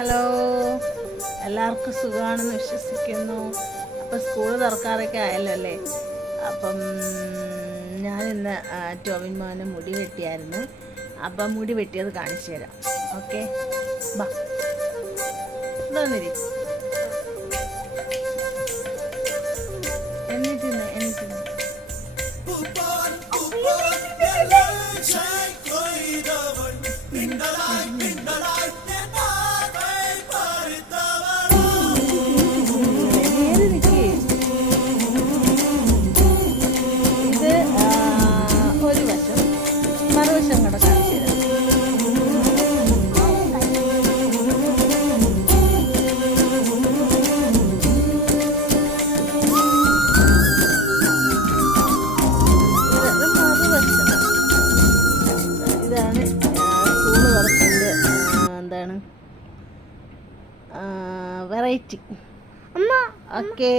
Hello, എല്ലാവർക്കും സുഖമാണെന്ന് വിശ്വസിക്കുന്നു. അപ്പം സ്കൂൾ തുറക്കാറൊക്കെ ആയല്ലോ അല്ലേ. അപ്പം ഞാനിന്ന് ടോവിൻ മോന് മുടി വെട്ടിയായിരുന്നു. അപ്പം മുടി വെട്ടിയത് കാണിച്ചു തരാം. ഓക്കെ, ബാ ഇതൊന്നിരി എന്നിട്ടിന്ന് ഒരു വശം മറുവശം കൂടെ കാണിച്ചു തരാം. ഇതാണ് സ്കൂള് തുറപ്പിൻ്റെ എന്താണ് വെറൈറ്റി. ഓക്കേ.